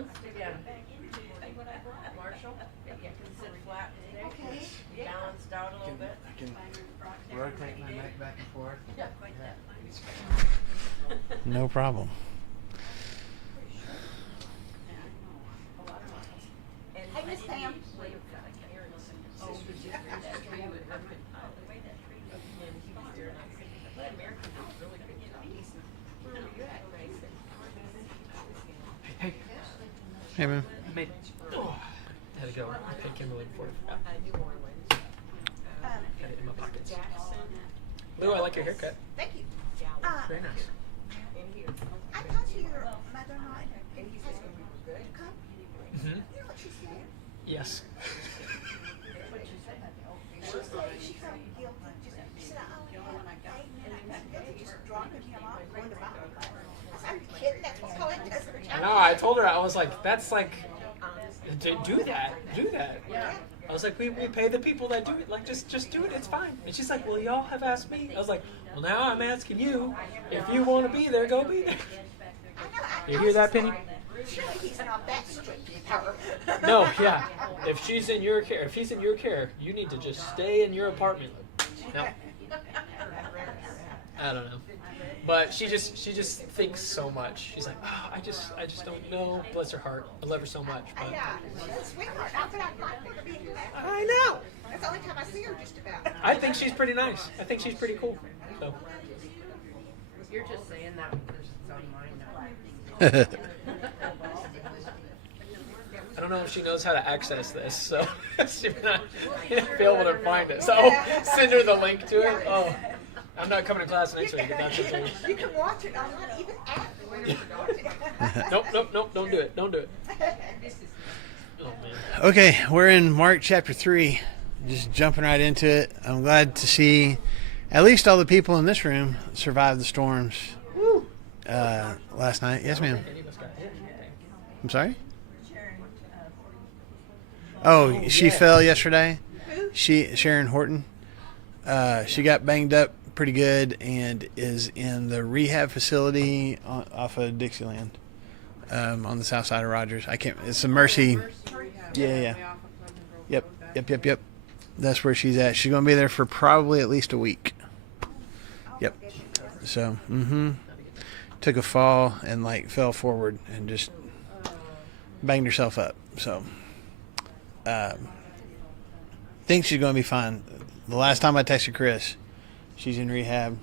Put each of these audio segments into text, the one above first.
balanced again. Marshall, you can sit flat today. Okay. Balanced out a little bit. I can rotate my neck back and forth. Yeah. No problem. Hey, Miss Pam. Hey, Hey, man. mate. Oh, had to go. I paid Kimberly before I forgot. Had it in my pockets. Lou, I like your haircut. Thank you. Very nice. I talked to your mother-in-law and he says, come. Mm-hmm. You know what she said? Yes. She said she felt guilty. She said, I only had 8 minutes. I felt just dropping him off and going to Bible class. I said, are you kidding? That's what Colin does for child. No, I told her, I was like, that's like, do that. Yeah. I was like, we pay the people that do it. Like, just do it. It's fine. And she's like, well, y'all have asked me. I was like, well, now I'm asking you. If you want to be there, go be there. You hear that, Penny? Surely he's not that strict with her. No, yeah. If she's in your care, if he's in your care, you need to just stay in your apartment. No. I don't know. But she just thinks so much. She's like, oh, I just don't know. Bless her heart. I love her so much. But Yeah, she's a sweetheart. Not that I'd like her to be in that. I know. That's the only time I see her just about. I think she's pretty nice. I think she's pretty cool. So You're just saying that because it's on mine now. I don't know if she knows how to access this, so she might not be able to find it. So I'll send her the link to it. Oh, I'm not coming to class next week. If that's the thing. You can watch it. I'm not even at the winter. Nope. Don't do it. Don't do it. Oh man. Okay, we're in Mark chapter 3. Just jumping right into it. I'm glad to see at least all the people in this room survive the storms last night. Yes, ma'am. I'm sorry? Oh, she fell yesterday. Sharon Horton. She got banged up pretty good and is in the rehab facility off of Dixieland, on the south side of Rogers. It's a Mercy. Yeah. Yep. That's where she's at. She's going to be there for probably at least a week. Yep. So, took a fall and fell forward and just banged herself up. So, think she's going to be fine. The last time I texted Chris, she's in rehab.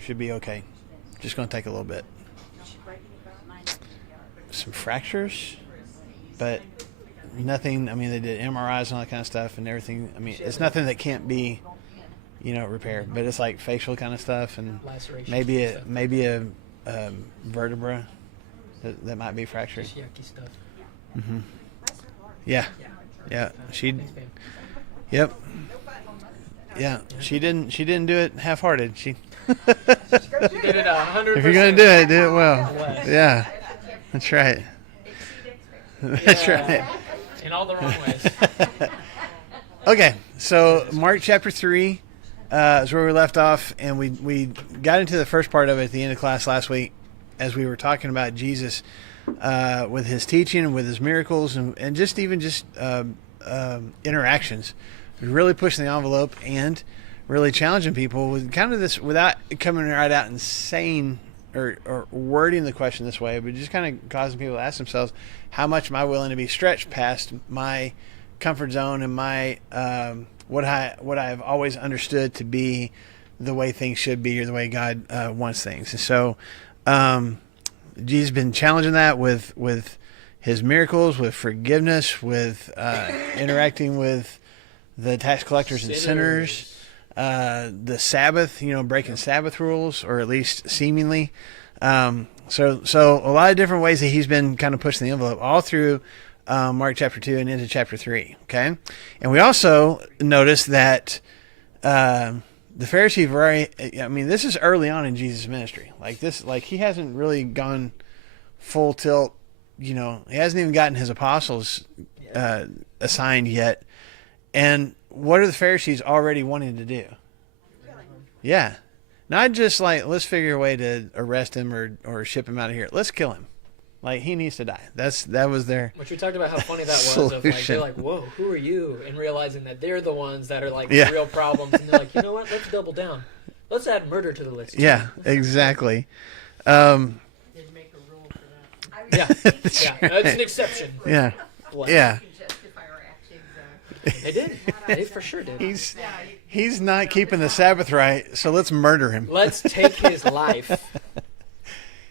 Should be okay. Just going to take a little bit. Some fractures, but nothing. I mean, they did MRIs and all that kind of stuff and everything. I mean, it's nothing that can't be, repaired. But it's like facial kind of stuff and maybe a vertebra that might be fractured. Just yucky stuff. Mm-hmm. Yeah. Yep. Yeah, she didn't do it half-hearted. She did it 100%. If you're gonna do it well. Yeah, that's right. That's right. In all the wrong ways. Okay, so Mark chapter 3 is where we left off, and we got into the first part of it at the end of class last week as we were talking about Jesus with his teaching, with his miracles, and just interactions. Really pushing the envelope and really challenging people with kind of this, without coming right out and saying or wording the question this way, but just kind of causing people to ask themselves, how much am I willing to be stretched past my comfort zone and my what I've always understood to be the way things should be or the way God wants things. And so Jesus has been challenging that with his miracles, with forgiveness, with interacting with the tax collectors and sinners, the Sabbath, breaking Sabbath rules, or at least seemingly. So a lot of different ways that he's been kind of pushing the envelope all through Mark chapter 2 and into chapter 3. Okay. And we also notice that the Pharisees were this is early on in Jesus' ministry. He hasn't really gone full tilt. He hasn't even gotten his apostles assigned yet. And what are the Pharisees already wanting to do? Yeah. Not just let's figure a way to arrest him or ship him out of here. Let's kill him. Like, he needs to die. That was their Which we talked about how funny that was. Of like, solution. they're like, whoa, who are you? And realizing that they're the ones that are like Yeah. the real problems. And they're like, you know what? Let's double down. Let's add murder to the list. Yeah, exactly. They'd make a rule for that. Yeah. That's Yeah. right. That's an exception. Yeah. What? Yeah. To justify our actions. They did. They for sure did. He's not keeping the Sabbath right, so let's murder him. Let's take his life.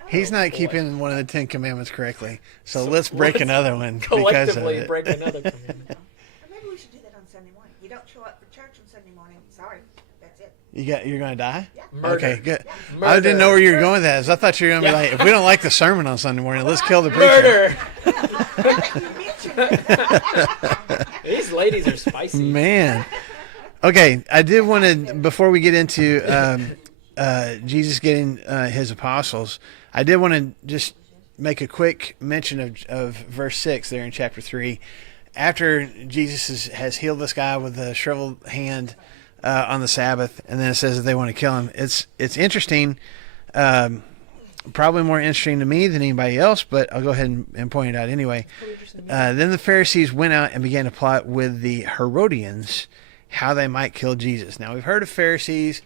He's Oh, not boy. keeping one of the 10 Commandments correctly, so So let's break let's another one because of Collectively it. break another commandment. Or maybe we should do that on Sunday morning. You don't show up for church on Sunday morning. Sorry, that's it. You're gonna die? Yeah. Murder. Okay, good. Murder. I didn't know where you were going with that. I thought you were gonna be Yeah. like, if we don't like the sermon on Sunday morning, let's kill the preacher. Murder. Now that you mention it. These ladies are spicy. Man. Okay, I did want to, before we get into Jesus getting his apostles, I did want to just make a quick mention of verse 6 there in chapter 3. After Jesus has healed this guy with a shriveled hand on the Sabbath, and then it says that they want to kill him. It's interesting, probably more interesting to me than anybody else, but I'll go ahead and point it out anyway. Then the Pharisees went out and began to plot with the Herodians how they might kill Jesus. Now, we've heard of Pharisees,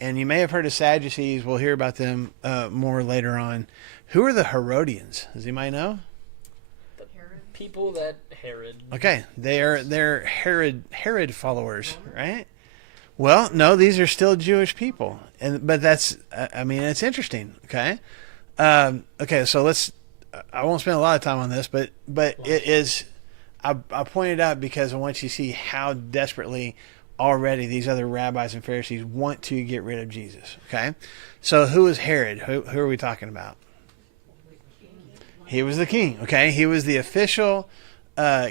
and you may have heard of Sadducees. We'll hear about them more later on. Who are the Herodians? Does anybody know? People that Herod. Okay, they're Herod followers, right? Well, no, these are still Jewish people, but that's it's interesting. Okay, okay, so let's. I won't spend a lot of time on this, but it is. I pointed out because I want you to see how desperately already these other rabbis and Pharisees want to get rid of Jesus. Okay, so who is Herod? Who are we talking about? He was the king. Okay, he was the official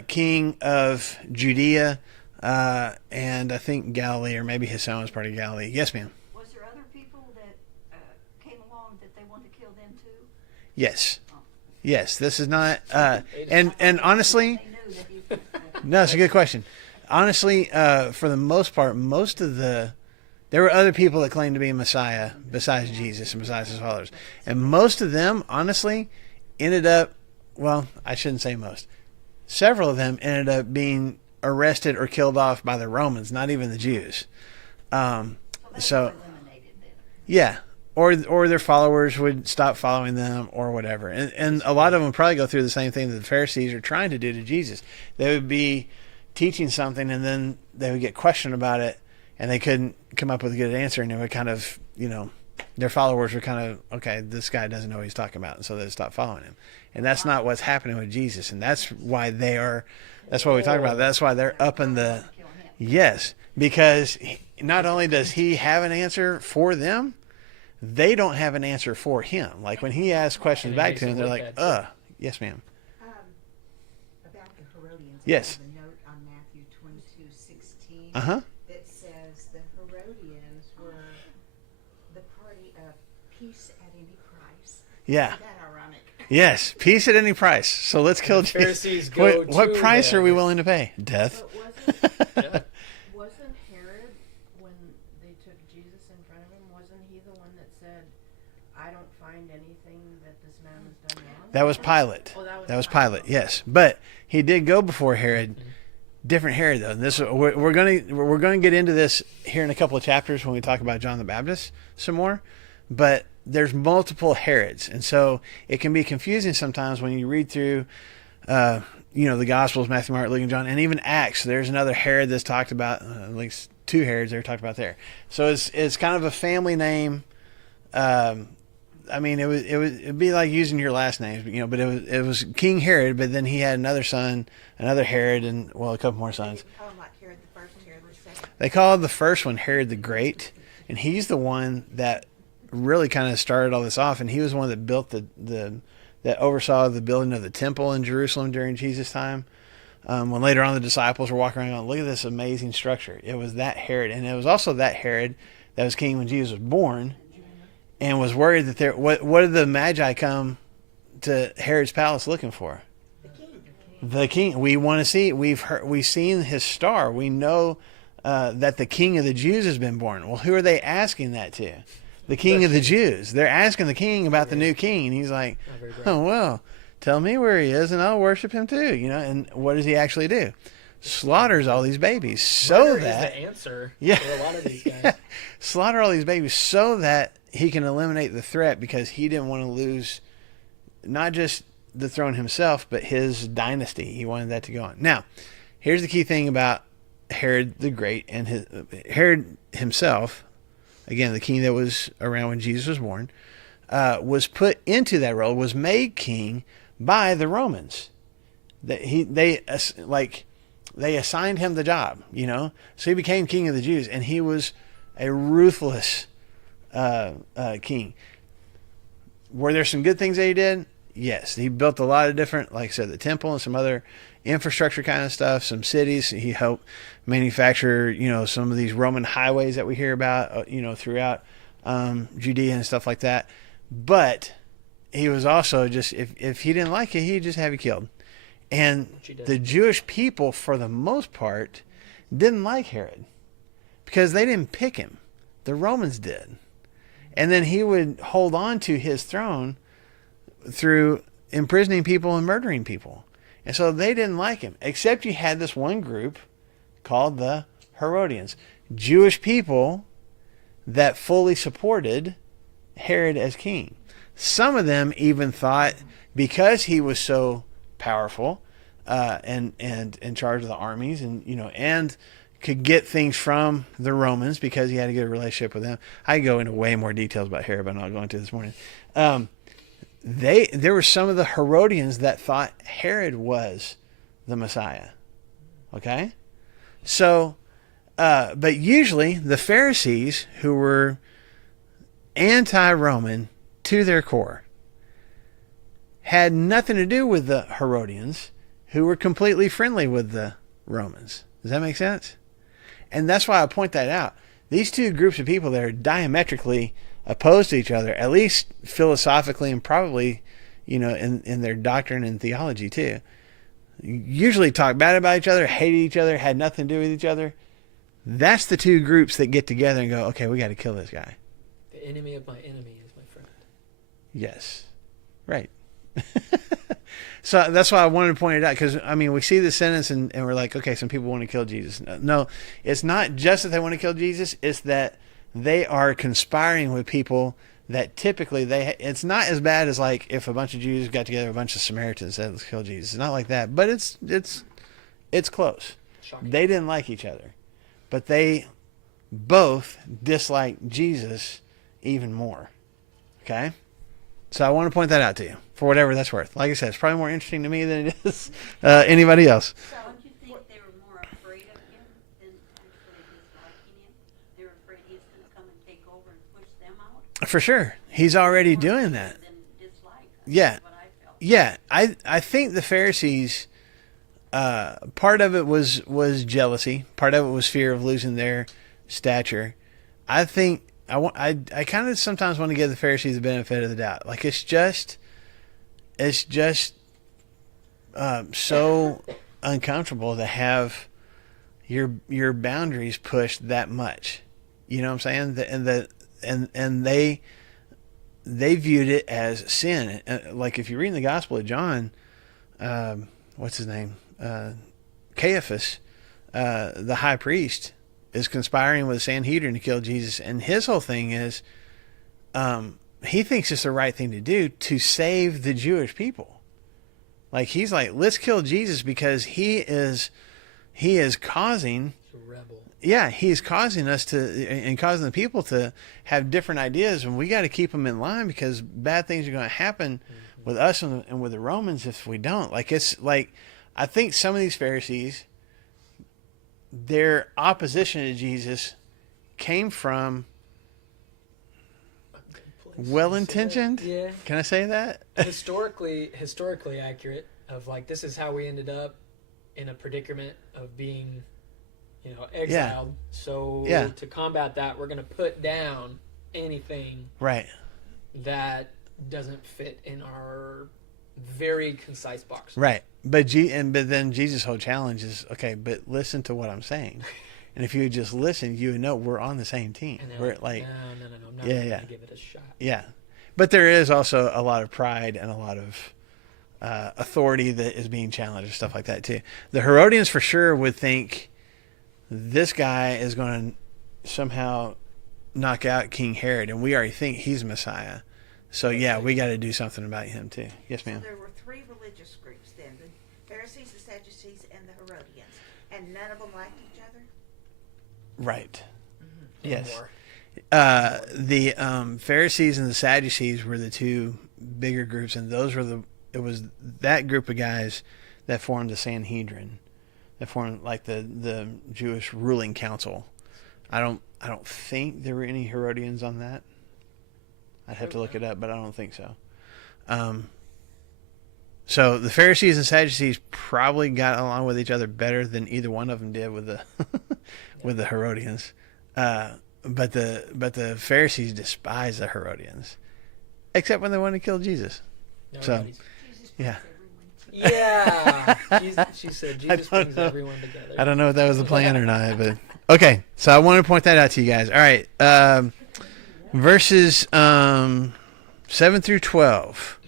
king of Judea and I think Galilee, or maybe his son was part of Galilee. Yes, ma'am. Was there other people that came along that they wanted to kill them too? Yes. Yes, this is not and honestly, They knew that he, no, it's a good question. Honestly, for the most part, there were other people that claimed to be Messiah besides Jesus and besides his followers. And most of them, honestly, ended up, well, I shouldn't say most. Several of them ended up being arrested or killed off by the Romans, not even the Jews. they So, were eliminated then. yeah. Or their followers would stop following them or whatever. And a lot of them probably go through the same thing that the Pharisees are trying to do to Jesus. They would be teaching something and then they would get questioned about it and they couldn't come up with a good answer, and they would kind of, their followers were kind of, okay, this guy doesn't know what he's talking about, and so they stopped following him. And that's not what's happening with Jesus, and that's why that's what we talk about. That's why they're up in the, yes, because not only does he have an answer for them, they don't have an answer for him. Like when he asks questions And it back makes to it him, they're look like, bad, yes, ma'am. About the Herodians. Yes. I have a note on Matthew 22:16 Uh-huh. that says the Herodians were the party of peace at any price. Yeah. Isn't that ironic? Yes, peace at any price. So let's kill The Jesus. Pharisees go What to price them. are we willing to pay? Death. But wasn't Herod, when they took Jesus in front of him, wasn't he the one that said, I don't find anything that this man has done wrong? That was Pilate. Oh, That was Pilate. Yes, but he did go before Herod. Different Herod though. And this we're going to get into this here in a couple of chapters when we talk about John the Baptist some more. But there's multiple Herods, and so it can be confusing sometimes when you read through, the Gospels, Matthew, Mark, Luke, and John, and even Acts. There's another Herod that's talked about. At least two Herods that are talked about there. So it's kind of a family name. It'd be like using your last names, but it was King Herod, but then he had another son, another Herod, and a couple more sons. They call him like Herod the First, Herod the Second. They call the first one Herod the Great, and he's the one that really kind of started all this off, and he was the one that built that oversaw the building of the temple in Jerusalem during Jesus' time. When later on the disciples were walking around going, look at this amazing structure. It was that Herod, and it was also that Herod that was king when Jesus was born, and was worried that what did the Magi come to Herod's palace looking for? The king. We want to see. We've seen his star. We know that the King of the Jews has been born. Well, who are they asking that to? The King of the Jews. They're asking the king about the new king. And he's like, oh, well, Tell me where he is, and I'll worship him too. You know, and what does he actually do? Slaughters all these babies so Murder that is the answer Yeah. for a lot of these guys. slaughter all these babies so that he can eliminate the threat, because he didn't want to lose not just the throne himself, but his dynasty. He wanted that to go on. Now, here's the key thing about Herod the Great and Herod himself. Again, the king that was around when Jesus was born, was put into that role, was made king by the Romans. They assigned him the job, you know. So he became king of the Jews, and he was a ruthless king. Were there some good things that he did? Yes. He built a lot of different, like I said, the temple and some other infrastructure kind of stuff, some cities. He helped manufacture, you know, some of these Roman highways that we hear about, you know, throughout Judea and stuff like that. But he was also just, if he didn't like it, he'd just have you killed. And the Jewish people, for the most part, didn't like Herod because they didn't pick him. The Romans did. And then he would hold on to his throne through imprisoning people and murdering people. And so they didn't like him, except you had this one group called the Herodians, Jewish people that fully supported Herod as king. Some of them even thought, because he was so powerful and in charge of the armies, and you know, and could get things from the Romans because he had a good relationship with them. I go into way more details about Herod, but I'm not going to this morning. There were some of the Herodians that thought Herod was the Messiah. Okay? So, but usually the Pharisees, who were anti-Roman to their core, had nothing to do with the Herodians, who were completely friendly with the Romans. Does that make sense? And that's why I point that out. These two groups of people that are diametrically opposed to each other, at least philosophically and probably, you know, in their doctrine and theology too, usually talk bad about each other, hated each other, had nothing to do with each other. That's the two groups that get together and go, okay, we got to kill this guy. The enemy of my enemy is my friend. Yes. Right. So that's why I wanted to point it out, because, I mean, we see the sentence and we're like, okay, some people want to kill Jesus. No, it's not just that they want to kill Jesus. It's that they are conspiring with people that typically it's not as bad as like if a bunch of Jews got together, a bunch of Samaritans said, let's kill Jesus. It's not like that, but it's close. Shocking. They didn't like each other, but they both disliked Jesus even more. Okay? So I want to point that out to you, for whatever that's worth. Like I said, it's probably more interesting to me than it is anybody else. So don't you think they were more afraid of him than actually disliking him? They were afraid he was going to come and take over and push them out? For sure. He's already doing that. Than dislike. Yeah. That's what I felt. Yeah. I think the Pharisees, part of it was jealousy. Part of it was fear of losing their stature. I think I kind of sometimes want to give the Pharisees the benefit of the doubt. Like it's just so uncomfortable to have your boundaries pushed that much. You know what I'm saying? And they viewed it as sin. Like if you read in the Gospel of John, what's his name? Caiaphas, the high priest, is conspiring with the Sanhedrin to kill Jesus, and his whole thing is he thinks it's the right thing to do to save the Jewish people. Like he's like, let's kill Jesus because he is causing, He's a rebel. yeah, he's causing us to, and causing the people to have different ideas, and we got to keep them in line because bad things are going to happen with us and with the Romans if we don't. Like it's like, I think some of these Pharisees, their opposition to Jesus came from well-intentioned. Yeah. Can I say that? historically accurate of like, this is how we ended up in a predicament of being, you know, exiled. So Yeah. to combat that, we're going to put down anything Right. that doesn't fit in our very concise box. Right. But then Jesus' whole challenge is, okay, but listen to what I'm saying. And if you would just listen, you would know we're on the same team. And they're We're like, like, no, I'm not Yeah, going yeah. to give it a shot. yeah. But there is also a lot of pride and a lot of authority that is being challenged and stuff like that too. The Herodians for sure would think this guy is going to somehow knock out King Herod, and we already think he's Messiah. So yeah, we got to do something about him too. Yes, ma'am. So there were three religious groups then: the Pharisees, the Sadducees, and the Herodians, and none of them liked each other. Right. And Yes. more. The Pharisees and the Sadducees were the two bigger groups, and it was that group of guys that formed the Sanhedrin, that formed like the Jewish ruling council. I don't think there were any Herodians on that. I'd have to look it up, but I don't think so. So the Pharisees and Sadducees probably got along with each other better than either one of them did with the with the Herodians. But the Pharisees despised the Herodians, except when they wanted to kill Jesus. No, So, everybody's- yeah. Yeah. She said Jesus don't brings know. everyone together. I don't know if that was the plan or not, but okay. So I want to point that out to you guys. All right, verses 7 through 12.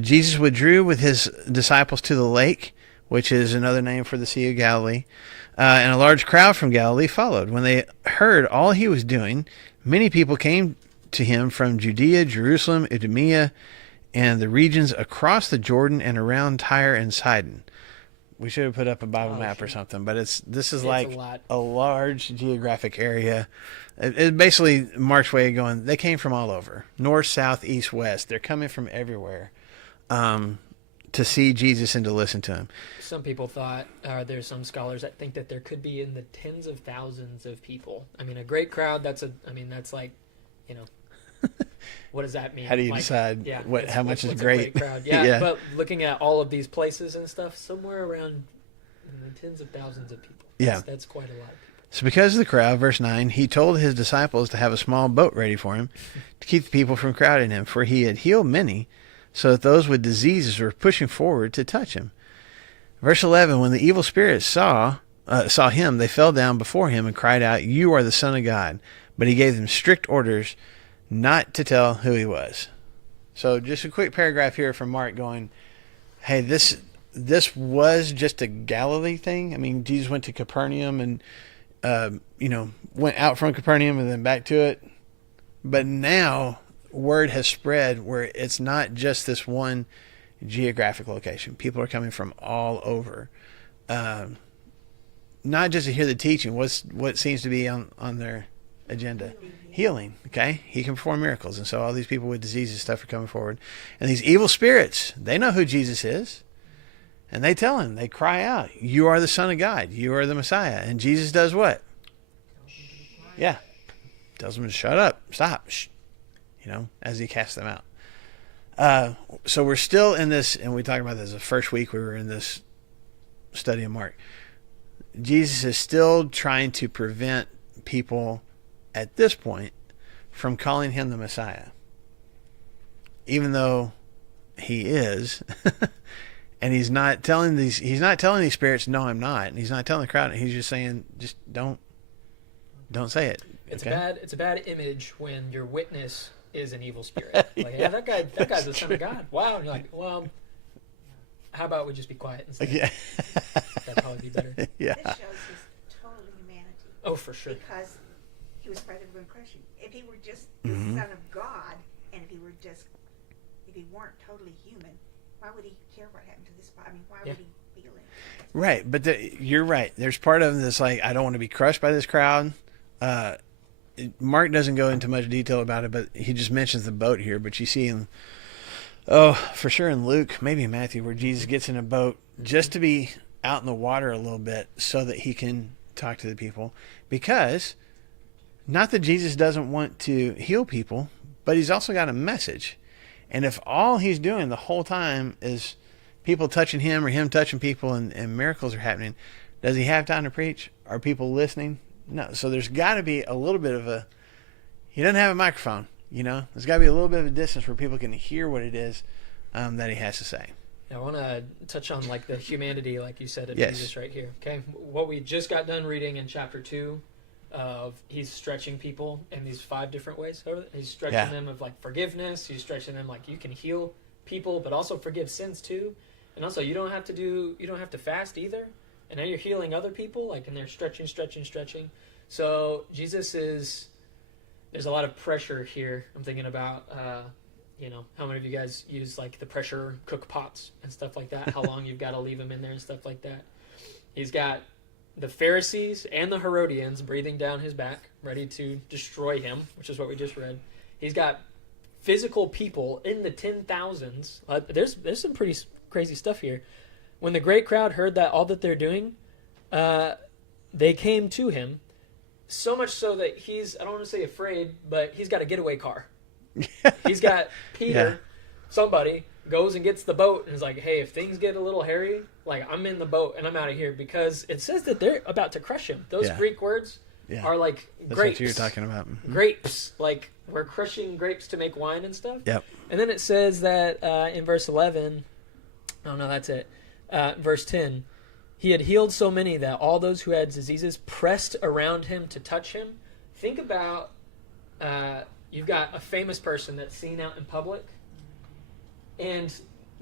Jesus withdrew with his disciples to the lake, which is another name for the Sea of Galilee, and a large crowd from Galilee followed. When they heard all he was doing, many people came to him from Judea, Jerusalem, Idumea, and the regions across the Jordan and around Tyre and Sidon. We should have put up a Bible map or something, but this is like a lot. a large geographic area. It basically Mark's way of going, they came from all over, north, south, east, west. They're coming from everywhere to see Jesus and to listen to him. Some people thought, there's some scholars that think that there could be in the tens of thousands of people. I mean, a great crowd, that's like, you know, what does that mean? How do you Like, decide yeah, how much is what's a great? crowd? Yeah, Yeah. But looking at all of these places and stuff, somewhere around in the tens of thousands of people. Yeah. That's quite a lot of people. So because of the crowd, verse 9, he told his disciples to have a small boat ready for him to keep the people from crowding him, for he had healed many, so that those with diseases were pushing forward to touch him. Verse 11, when the evil spirits saw him, they fell down before him and cried out, "You are the Son of God." But he gave them strict orders not to tell who he was. So just a quick paragraph here from Mark going, hey, this was just a Galilee thing. I mean, Jesus went to Capernaum and, went out from Capernaum and then back to it. But now word has spread where it's not just this one geographic location. People are coming from all over. Not just to hear the teaching. What seems to be on their agenda? Healing. Okay, he can perform miracles, and so all these people with diseases and stuff are coming forward, and these evil spirits, they know who Jesus is, and they tell him, they cry out, "You are the Son of God, you are the Messiah." And Jesus does what? Yeah, tells them to shut up, stop, shh, as he casts them out. So we're still in this, and we talked about this the first week we were in this study of Mark. Jesus is still trying to prevent people at this point from calling him the Messiah, even though he is. And he's not telling these spirits, "No, I'm not." And he's not telling the crowd. He's just saying, just don't say it. It's okay? a bad image when your witness is an evil spirit. Like, yeah, that guy's the Son of God. Wow. And you're like, well, how about we just be quiet and say Yeah. that'd probably be better. Yeah. This shows his total humanity. Oh, for sure. Because he was afraid of crushing. If he were just the Son of God, and if he weren't totally human, why would he care what happened to this body? I mean, why would he feel it? Right, but you're right. There's part of him that's like, I don't want to be crushed by this crowd. Mark doesn't go into much detail about it, but he just mentions the boat here. But you see him, for sure in Luke, maybe in Matthew, where Jesus gets in a boat just to be out in the water a little bit so that he can talk to the people. Because, not that Jesus doesn't want to heal people, but he's also got a message. And if all he's doing the whole time is people touching him or him touching people and miracles are happening, does he have time to preach? Are people listening? No. So there's got to be a little bit of he doesn't have a microphone, There's got to be a little bit of a distance where people can hear what it is that he has to say. I want to touch on the humanity, like you said, of Yes. Jesus right here. Okay, what we just got done reading in chapter 2 of he's stretching people in these 5 different ways. He's stretching them of forgiveness. He's stretching them you can heal people, but also forgive sins too. And also, you don't have to fast either. And now you're healing other people, like, and they're stretching. So there's a lot of pressure here. I'm thinking about, how many of you guys use like the pressure cook pots and stuff like that? How long you've got to leave them in there and stuff like that. He's got the Pharisees and the Herodians breathing down his back, ready to destroy him, which is what we just read. He's got physical people in the 10,000s. There's some pretty crazy stuff here. When the great crowd heard that all that they're doing, they came to him, so much so that I don't want to say afraid, but he's got a getaway car. He's got Peter, somebody, goes and gets the boat and is like, hey, if things get a little hairy, like, I'm in the boat and I'm out of here, because it says that they're about to crush him. Those Greek words are like That's grapes. what you're talking about. Mm-hmm. Grapes. Like, we're crushing grapes to make wine and stuff. Yep. And then it says that in verse 11, oh no, that's it. Verse 10, he had healed so many that all those who had diseases pressed around him to touch him. Think about, you've got a famous person that's seen out in public, and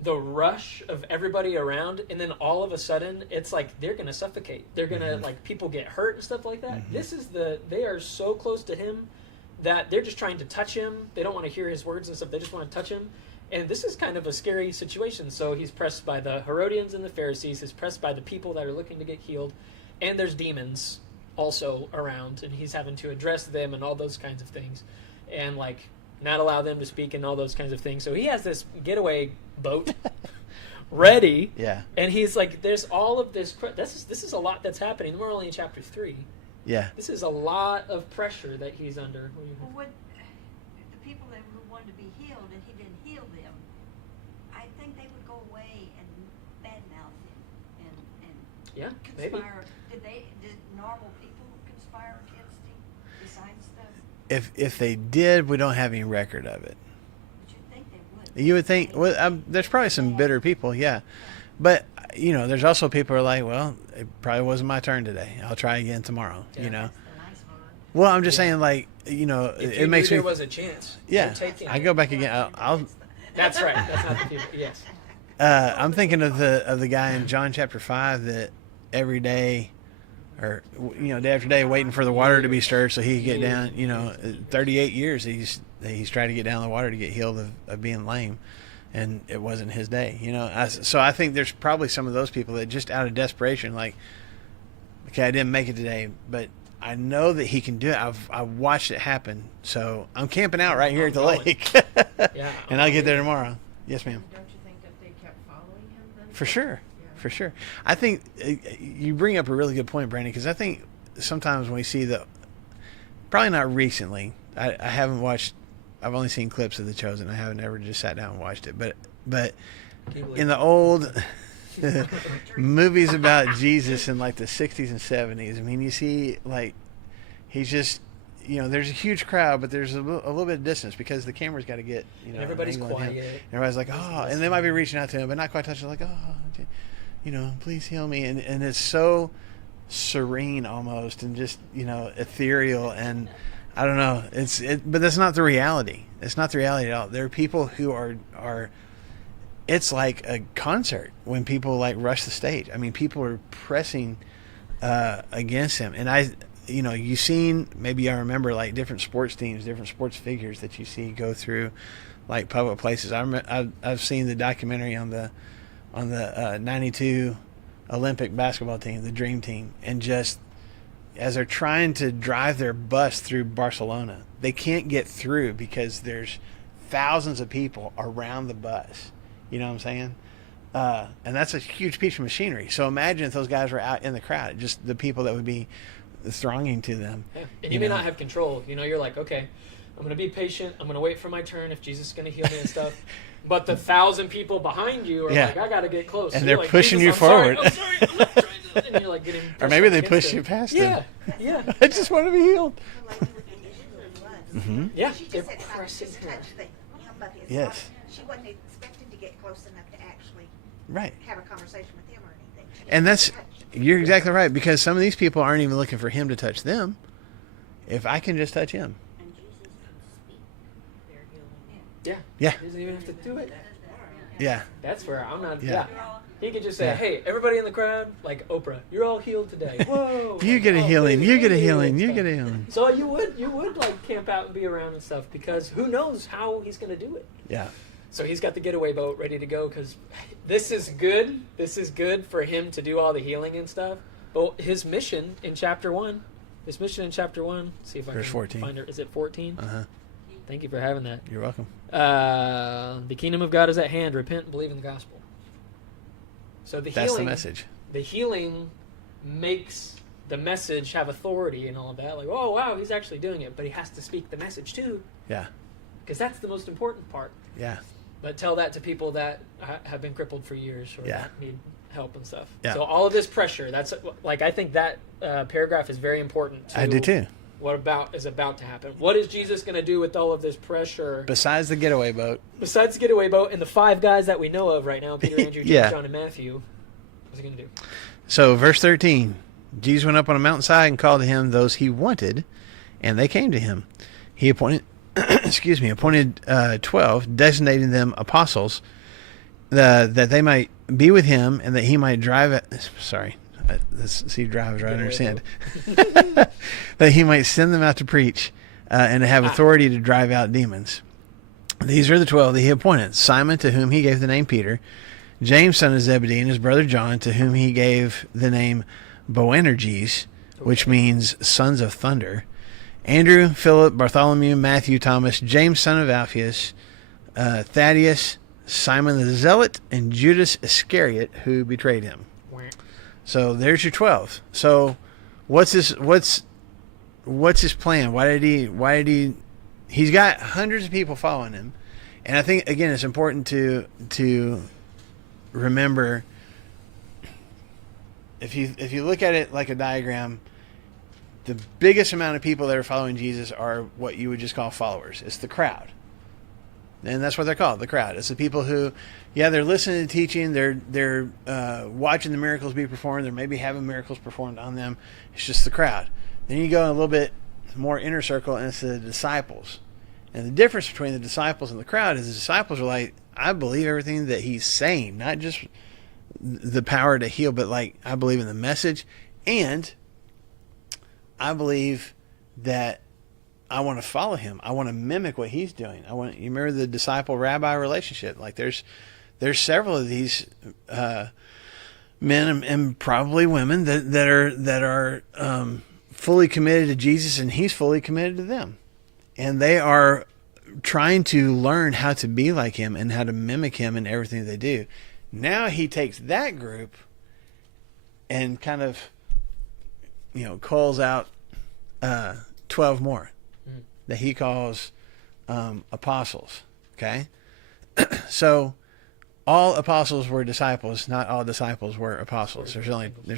the rush of everybody around, and then all of a sudden, it's like they're going to suffocate. They're going to, like, people get hurt and stuff like that. They are so close to him that they're just trying to touch him. They don't want to hear his words and stuff. They just want to touch him. And this is kind of a scary situation. So he's pressed by the Herodians and the Pharisees. He's pressed by the people that are looking to get healed. And there's demons also around, and he's having to address them and all those kinds of things. And, like, not allow them to speak and all those kinds of things. So he has this getaway boat ready. Yeah. And he's like, there's all of this. This is a lot that's happening. We're only in chapter 3. Yeah. This is a lot of pressure that he's under. Well, what the people that wanted to be healed and he didn't heal them, I think they would go away and badmouth him and conspire. Maybe. Did normal people conspire against him besides the? If they did, we don't have any record of it. But you'd think they would. You would think, well, there's probably some bitter people, yeah. But, there's also people who are like, well, it probably wasn't my turn today. I'll try again tomorrow, That's the nice one. Well, I'm just saying, like, If it makes there me... was a chance. Yeah, take it. I go back again. I'll That's right. That's not the people. Yes. I'm thinking of the guy in John chapter 5 that every day, or day after day, waiting for the water to be stirred so he could get down. 38 years he's tried to get down the water to get healed of being lame, and it wasn't his day. So I think there's probably some of those people that just out of desperation, like, okay, I didn't make it today, but I know that he can do it. I've watched it happen, so I'm camping out right here at the lake, and I'll get there tomorrow. Yes, ma'am. Don't you think that they kept following him then? For sure. Yeah. For sure. I think you bring up a really good point, Brandon, because I think sometimes when we see probably not recently, I haven't watched, I've only seen clips of The Chosen. I haven't ever just sat down and watched it. But in the old movies about Jesus in like the 60s and 70s, I mean, you see, like, he's just, there's a huge crowd, but there's a little bit of distance because the camera's got to get, And everybody's an angle on him. quiet. Everybody's like, oh, and they might be reaching out to him, but not quite touching, like, oh, please heal me. And it's so serene almost and just, ethereal. And I don't know, but that's not the reality. It's not the reality at all. There are people who are it's like a concert when people like rush the stage. I mean, people are pressing against him. And you've seen, maybe I remember, like, different sports teams, different sports figures that you see go through like public places. I've seen the documentary on the 92 Olympic basketball team, the Dream Team, and just as they're trying to drive their bus through Barcelona, they can't get through because there's thousands of people around the bus. You know what I'm saying? And that's a huge piece of machinery. So imagine if those guys were out in the crowd, just the people that would be thronging to them. Yeah. And you may not have control. You're like, okay, I'm going to be patient. I'm going to wait for my turn if Jesus is going to heal me and stuff. But the 1,000 people behind you are like, I got to get close. And so they're like, pushing you I'm sorry, forward. I'm sorry, I'm not trying to. And you're like getting Or maybe they pushed push against you it. past Yeah, them. yeah. I just want to be healed. Like with the issue of blood. Mm-hmm. Yeah, She they're just said if I could pressing just her. touch the hem of his Yes. body. She wasn't expecting to get close enough to actually Right. have a conversation with him or anything. She And just that's, touched. you're exactly right, because some of these people aren't even looking for him to touch them. If I can just touch him. And Jesus can speak. They're healing him. Yeah. Yeah. He doesn't even have to do it. Yeah. That's where I'm not. Yeah. Yeah. He could just say, Yeah. "Hey, everybody in the crowd, like Oprah, you're all healed today." Whoa! You get a Oh, healing. baby, You get a baby, healing. and You stuff. get a healing. So you would like camp out and be around and stuff because who knows how he's going to do it. Yeah. So he's got the getaway boat ready to go because this is good. This is good for him to do all the healing and stuff. But his mission in chapter 1, see if I Verse can 14. find it. Is it 14? Uh-huh. Thank you for having that. You're welcome. The kingdom of God is at hand. Repent and believe in the gospel. So That's healing, the message. The healing makes the message have authority and all of that. Like, oh, wow, he's actually doing it. But he has to speak the message too. Yeah. Because that's the most important part. Yeah. But tell that to people that have been crippled for years or Yeah. that need help and stuff. Yeah. So all of this pressure, that's like, I think that paragraph is very important to I do too. what is about to happen. What is Jesus going to do with all of this pressure? Besides the getaway boat. Besides the getaway boat and the 5 guys that we know of right now, Peter, Andrew, James, Yeah. John, and Matthew, what's he going to do? So verse 13, Jesus went up on a mountainside and called to him those he wanted, and they came to him. He appointed 12, designating them apostles, that they might be with him and that he might drive drive is right, I understand. That he might send them out to preach and to have authority to drive out demons. These are the 12 that he appointed: Simon, to whom he gave the name Peter; James, son of Zebedee, and his brother John, to whom he gave the name Boanerges, which means sons of thunder; Andrew, Philip, Bartholomew, Matthew, Thomas, James, son of Alphaeus, Thaddeus, Simon the Zealot, and Judas Iscariot, who betrayed him. So there's your 12. So what's his plan? Why did he he's got hundreds of people following him. And I think, again, it's important to remember, if you look at it like a diagram, the biggest amount of people that are following Jesus are what you would just call followers. It's the crowd. And that's what they're called, the crowd. It's the people who, yeah, they're listening to teaching, they're watching the miracles be performed, they're maybe having miracles performed on them. It's just the crowd. Then you go a little bit more inner circle, and it's the disciples. And the difference between the disciples and the crowd is the disciples are like, I believe everything that he's saying, not just the power to heal, but like, I believe in the message, and I believe that I want to follow him. I want to mimic what he's doing. You remember the disciple-rabbi relationship? Like there's several of these men and probably women that are fully committed to Jesus, and he's fully committed to them, and they are trying to learn how to be like him and how to mimic him in everything they do. Now he takes that group and kind of, calls out 12 more that he calls apostles. Okay? So all apostles were disciples, not all disciples were apostles. There's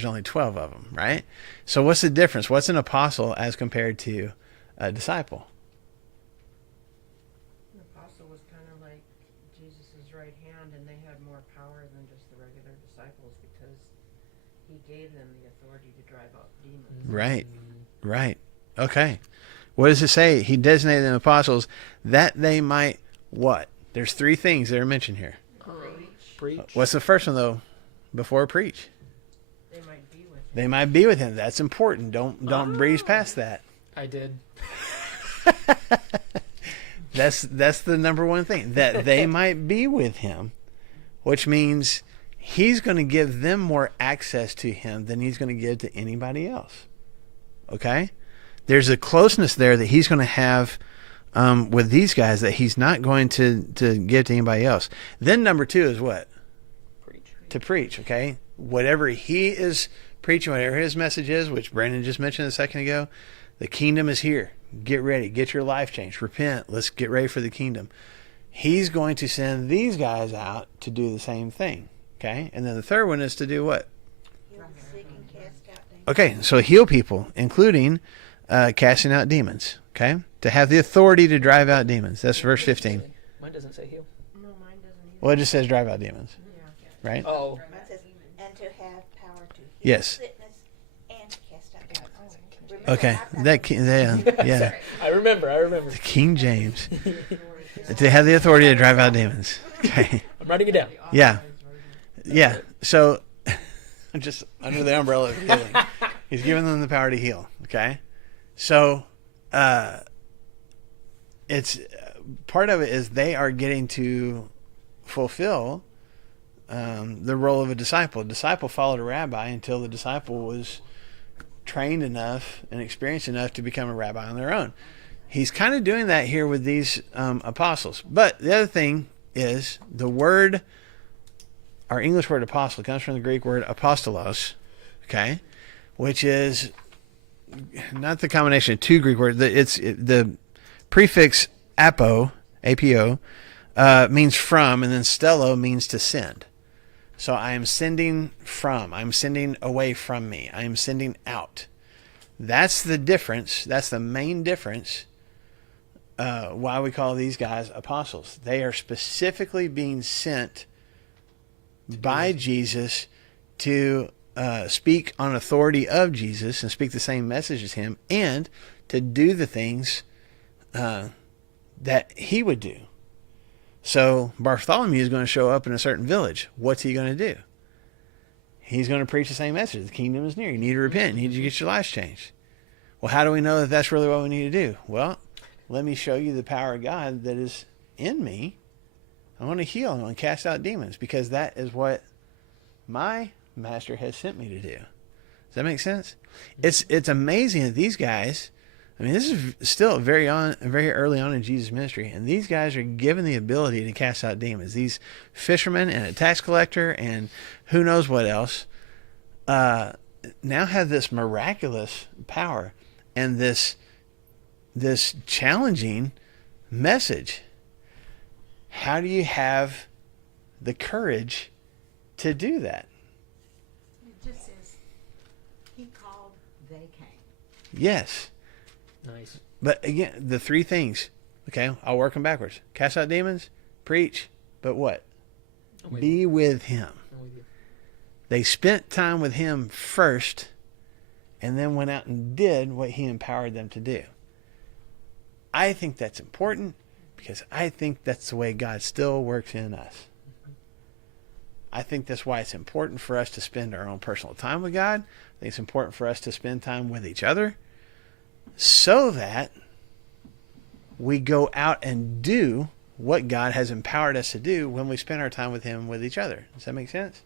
only 12 of them, right? So what's the difference? What's an apostle as compared to a disciple? An apostle was kind of like Jesus' right hand, and they had more power than just the regular disciples because he gave them the authority to drive out demons. Right. Okay. What does it say? He designated them apostles that they might what? There's 3 things that are mentioned here. Preach. What's the first one, though, before preach? They might be with him. They might be with him. That's important. Don't breeze past that. I did. That's the number one thing, that they might be with him, which means he's going to give them more access to him than he's going to give to anybody else. Okay? There's a closeness there that he's going to have with these guys that he's not going to give to anybody else. Then number 2 is what? Preach. To preach, okay? Whatever he is preaching, whatever his message is, which Brandon just mentioned a second ago, the kingdom is here. Get ready. Get your life changed. Repent. Let's get ready for the kingdom. He's going to send these guys out to do the same thing, okay? And then the third one is to do what? Heal the sick and cast out demons. Okay, so heal people, including casting out demons, okay? To have the authority to drive out demons. That's verse 15. Mine doesn't say heal. No, mine doesn't either. Well, it just says drive out demons, Yeah. right? Oh. Mine says, and to have power to heal Yes. sickness and cast out demons. Remember, Okay, I've got yeah. I remember. The King James. To have the authority to drive out demons. Okay. I'm writing it down. Yeah. Yeah. So, just under the umbrella of healing. He's giving them the power to heal. Okay. So, it's part of it is they are getting to fulfill the role of a disciple. A disciple followed a rabbi until the disciple was trained enough and experienced enough to become a rabbi on their own. He's kind of doing that here with these apostles. But the other thing is the word, our English word apostle, comes from the Greek word apostolos, okay, which is not the combination of two Greek words. The prefix apo, means from, and then stello means to send. So I am sending from. I'm sending away from me. I am sending out. That's the difference. That's the main difference. Why we call these guys apostles. They are specifically being sent by Jesus to speak on authority of Jesus and speak the same message as him, and to do the things that he would do. So Bartholomew is going to show up in a certain village. What's he going to do? He's going to preach the same message. The kingdom is near. You need to repent. You need to get your lives changed. Well, how do we know that that's really what we need to do? Well, let me show you the power of God that is in me. I want to heal. I want to cast out demons, because that is what my master has sent me to do. Does that make sense? It's amazing that these guys, I mean, this is still very early on in Jesus' ministry, and these guys are given the ability to cast out demons. These fishermen and a tax collector and who knows what else now have this miraculous power and this challenging message. How do you have the courage to do that? It just says, he called, they came. Yes. Nice. But again, the three things. Okay, I'll work them backwards. Cast out demons, preach, but what? Be with him. I'm with you. They spent time with him first, and then went out and did what he empowered them to do. I think that's important, because I think that's the way God still works in us. I think that's why it's important for us to spend our own personal time with God. I think it's important for us to spend time with each other, so that we go out and do what God has empowered us to do when we spend our time with him with each other. Does that make sense?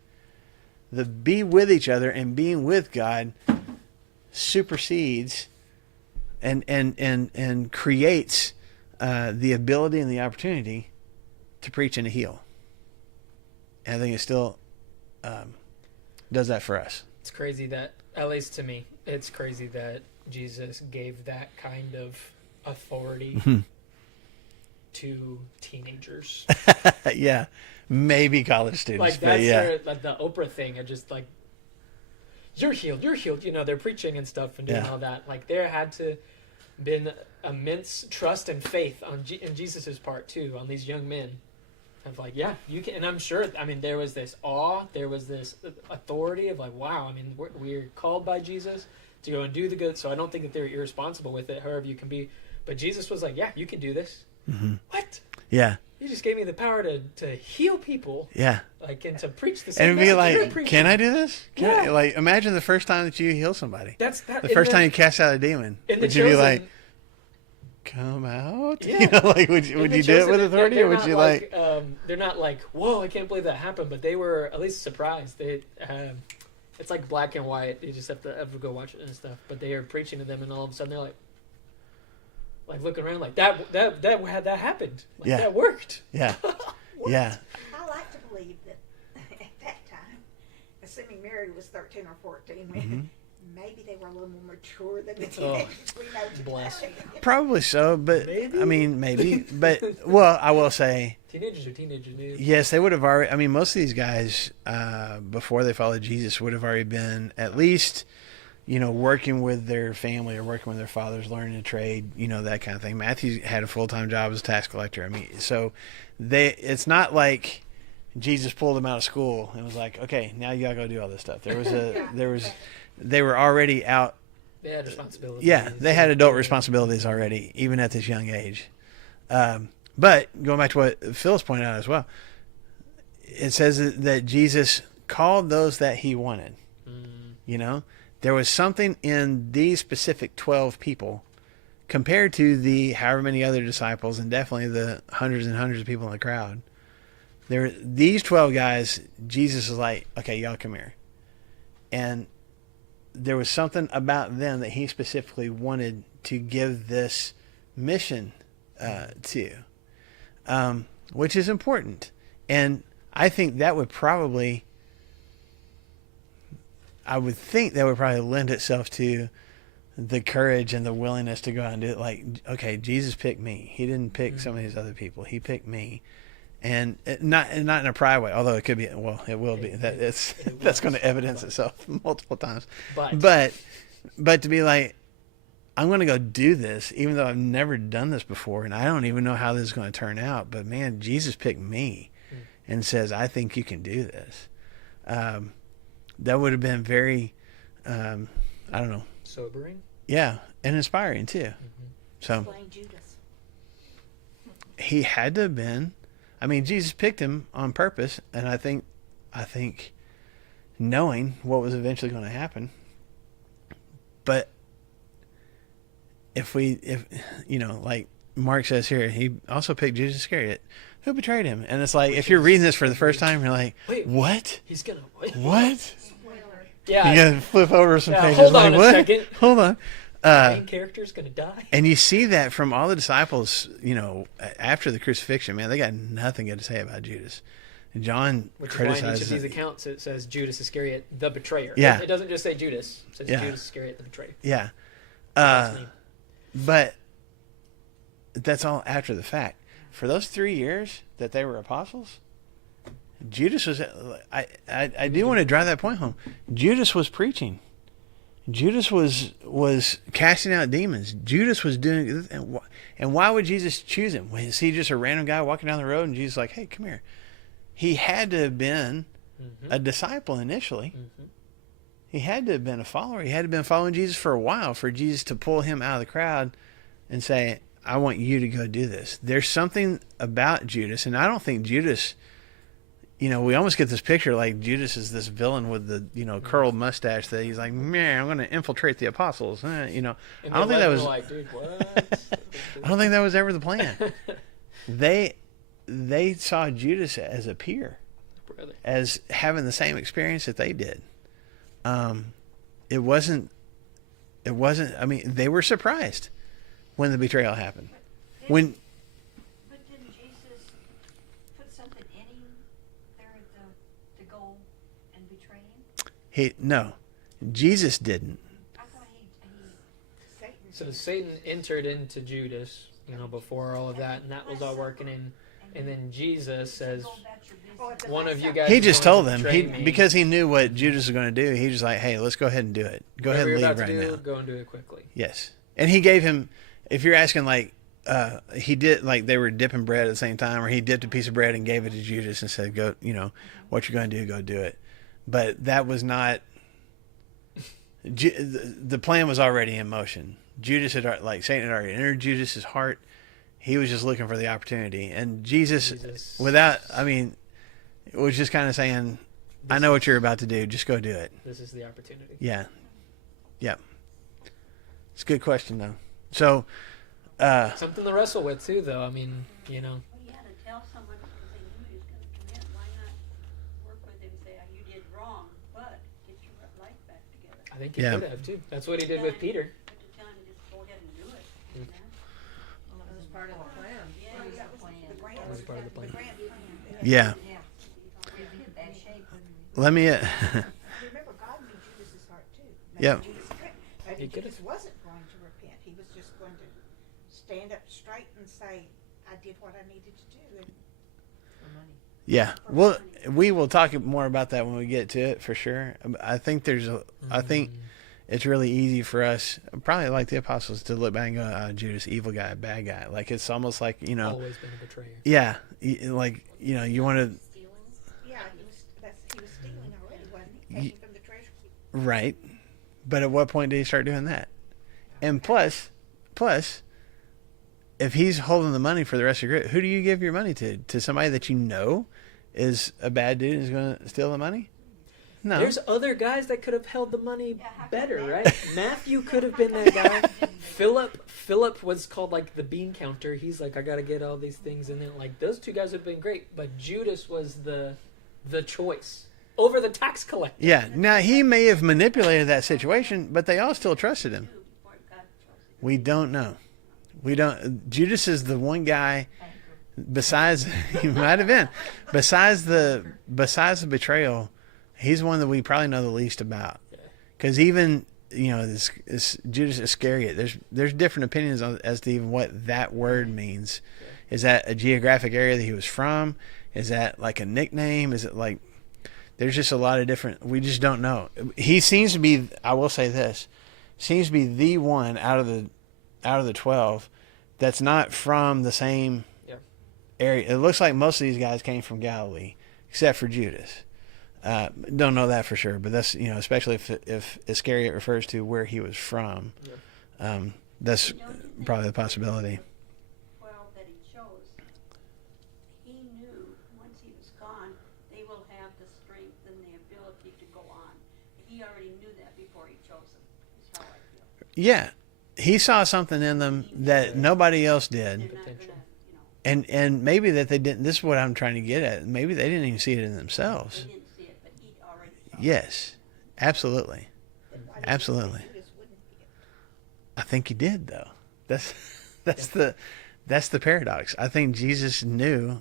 The be with each other and being with God supersedes and creates the ability and the opportunity to preach and to heal. And I think it still does that for us. It's crazy that, at least to me, it's crazy that Jesus gave that kind of authority to teenagers. Yeah, maybe college students. Like, but that's yeah. like the Oprah thing of just like, you're healed. You know, they're preaching and stuff and doing all that. Like, there had to been immense trust and faith in Jesus's part too, on these young men. Of like, yeah, you can. And I'm sure, I mean, there was this awe, there was this authority of like, wow, I mean, we're called by Jesus to go and do the good. So I don't think that they're irresponsible with it, however you can be. But Jesus was like, yeah, you can do this. Mm-hmm. What? Yeah. You just gave me the power to heal people. Yeah. Like, and to preach the same And be message like, can I do this? Yeah. Like, imagine the first time that you heal somebody. That's that. The first time you cast out a demon. Would you be like, come out? Yeah. You know, like, would you do it with authority, or would you like? They're not like, whoa, I can't believe that happened, but they were at least surprised. They, it's like black and white. You just have to ever go watch it and stuff. But they are preaching to them, and all of a sudden they're like looking around, like that happened. Like, Yeah. that worked. Yeah. Yeah. I like to believe that at that time, assuming Mary was 13 or 14, Mm-hmm. maybe they were a little more mature than the Oh, teenagers we know today. bless. Probably so, but Maybe? I mean, maybe. But, well, I will say, Teenagers are teenagers, dude. yes, they would have already. I mean, most of these guys, before they followed Jesus, would have already been at least, you know, working with their family or working with their fathers, learning a trade, you know, that kind of thing. Matthew had a full-time job as a tax collector. I mean, so it's not like Jesus pulled them out of school and was like, okay, now you gotta go do all this stuff. They were already out. They had responsibilities. Yeah, they had adult responsibilities already, even at this young age. But going back to what Phyllis pointed out as well, it says that Jesus called those that he wanted. You know, there was something in these specific 12 people compared to the however many other disciples, and definitely the hundreds and hundreds of people in the crowd. These 12 guys, Jesus is like, okay, y'all come here. And there was something about them that he specifically wanted to give this mission to, which is important. And I think that would probably, lend itself to the courage and the willingness to go out and do it. Like, okay, Jesus picked me. He didn't pick some of these other people. He picked me. And not in a pride way, although it could be. Well, it will be. That's going to evidence itself multiple times. But to be like, I'm going to go do this, even though I've never done this before, and I don't even know how this is going to turn out. But man, Jesus picked me, and says, I think you can do this. That would have been very, I don't know, sobering. Yeah, and inspiring too. So Explain Judas. He had to have been. I mean, Jesus picked him on purpose, and I think knowing what was eventually going to happen. But if you know, like Mark says here, he also picked Judas Iscariot, who betrayed him. And it's like, if you're reading this for the first time, you're like, wait, what? He's gonna what? Yeah, you gotta flip over some pages. Hold like, on a what? second. Hold on. The main character's gonna die. And you see that from all the disciples, you know, after the crucifixion, man, they got nothing good to say about Judas. And John criticizes. Which is why in each of these accounts it says Judas Iscariot, the betrayer. Yeah. It doesn't just say Judas. It says Judas Iscariot, the betrayer. Yeah. But that's all after the fact. For those 3 years that they were apostles, Judas was. I do want to drive that point home. Judas was preaching. Judas was casting out demons. Judas was doing. And why would Jesus choose him? Was he just a random guy walking down the road and Jesus like, hey, come here? He had to have been a disciple initially. He had to have been a follower. He had to have been following Jesus for a while for Jesus to pull him out of the crowd and say, I want you to go do this. There's something about Judas, and I don't think Judas, you know, we almost get this picture like Judas is this villain with the, you know, curled mustache that he's like, man, I'm going to infiltrate the apostles. You know, I don't think that was like, dude, what? I don't think that was ever the plan. They saw Judas as a peer, as having the same experience that they did. It wasn't. I mean, they were surprised when the betrayal happened. But didn't Jesus put something in him there to go and betray him? No, Jesus didn't. I thought he So Satan entered into Judas, you know, before all of that, and that was all working in. And then Jesus says, one of you guys. He just told them me. because he knew what Judas was going to do. He was like, "Hey, let's go ahead and do it. Go ahead and leave right now. Go and do it quickly." Yes, and he gave him. If you're asking, like, he did, like they were dipping bread at the same time, or he dipped a piece of bread and gave it to Judas and said, "Go, you know, what you're going to do, go do it." But that was not. The plan was already in motion. Judas had, like, Satan had already entered Judas's heart. He was just looking for the opportunity. And Jesus, without, I mean, it was just kind of saying, I know what you're about to do. Just go do it. This is the opportunity. Yeah. Yeah. It's a good question, though. So. Something to wrestle with, too, though. I mean, you know. Well, you had to tell someone because they knew he was going to commit. Why not work with him and say, you did wrong, but get your life back together? I think he could have, too. That's what he did with Peter. But to tell him to just go ahead and do it. Well, it was part of the plan. Yeah, it was a plan. That was part of the plan. Yeah. He'd be in bad shape. Let me. Remember, God knew Judas's heart too. Maybe Yeah. Maybe Judas wasn't going to repent. He was just going to stand up straight and say, "I did what I needed to do." And For money. Yeah. Well, we will talk more about that when we get to it for sure. I think I think it's really easy for us, probably like the apostles, to look back and go, oh, Judas, evil guy, bad guy. Like, it's almost like, you know. Always been a betrayer. Yeah. Like, you know, you want to. yeah, he was stealing already, wasn't he? Taking from the treasury. Right. But at what point did he start doing that? And plus, if he's holding the money for the rest of your group, who do you give your money to? To somebody that you know is a bad dude and is going to steal the money? No. There's other guys that could have held the money Yeah, how come better, they- right? Matthew could have been that guy. Philip was called like the bean counter. He's like, I got to get all these things in there. Like those two guys would have been great, but Judas was the choice over the tax collector. Yeah. Now, he may have manipulated that situation, but they all still trusted him. Before God trusted We don't know. We don't. Judas is the one guy. Besides, he might have been. Besides the betrayal, he's the one that we probably know the least about. Because even this Judas Iscariot, there's different opinions as to even what that word means. Is that a geographic area that he was from? Is that like a nickname? Is it like? There's just a lot of different. We just don't know. He seems to be. I will say this. Seems to be the one out of the 12 that's not from the same area. It looks like most of these guys came from Galilee, except for Judas. Don't know that for sure, but that's especially if Iscariot refers to where he was from. That's probably the possibility. 12 that he chose, he knew once he was gone, they will have the strength and the ability to go on. He already knew that before he chose them, is how I feel. Yeah, he saw something in them that nobody else did. They're not gonna, And maybe that they didn't. This is what I'm trying to get at. Maybe they didn't even see it in themselves. they didn't see it, but he already saw it. Yes, absolutely, Why do you absolutely. think Judas wouldn't be it? I think he did though. That's the paradox. I think Jesus knew.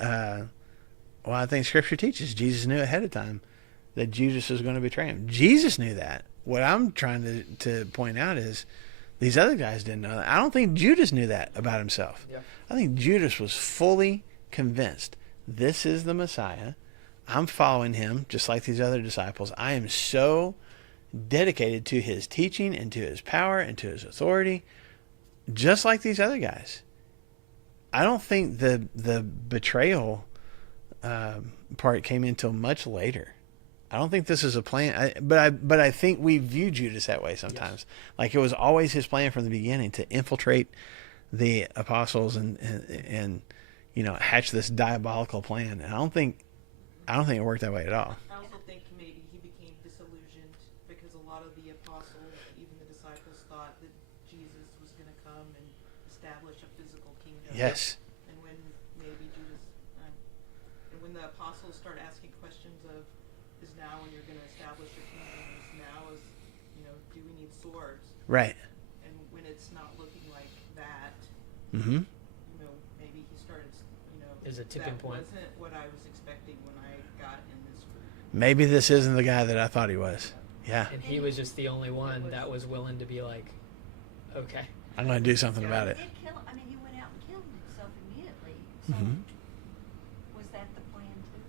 I think Scripture teaches Jesus knew ahead of time that Judas was going to betray him. Jesus knew that. What I'm trying to point out is these other guys didn't know that. I don't think Judas knew that about himself. Yeah. I think Judas was fully convinced this is the Messiah. I'm following him just like these other disciples. I am so dedicated to his teaching and to his power and to his authority, just like these other guys. I don't think the betrayal part came in until much later. I don't think this is a plan, but I think we view Judas that way sometimes. Yes. Like it was always his plan from the beginning to infiltrate the apostles and hatch this diabolical plan. And I don't think it worked that way at all. I also think maybe he became disillusioned because a lot of the apostles, even the disciples, thought that Jesus was going to come and establish a physical kingdom. Yes. And when maybe Judas, and when the apostles start asking questions of, is now when you're going to establish a kingdom? Is now do we need swords? Right. And when it's not looking like that, Mm-hmm. maybe he started, There's a tipping point. That wasn't what I was expecting when I got in this group. Maybe this isn't the guy that I thought he was. Yeah. And he was just the only one that was willing to be like, okay. I'm going to do something about it. He did kill. I mean, he went out and killed himself immediately. So Mm-hmm. was that the plan too?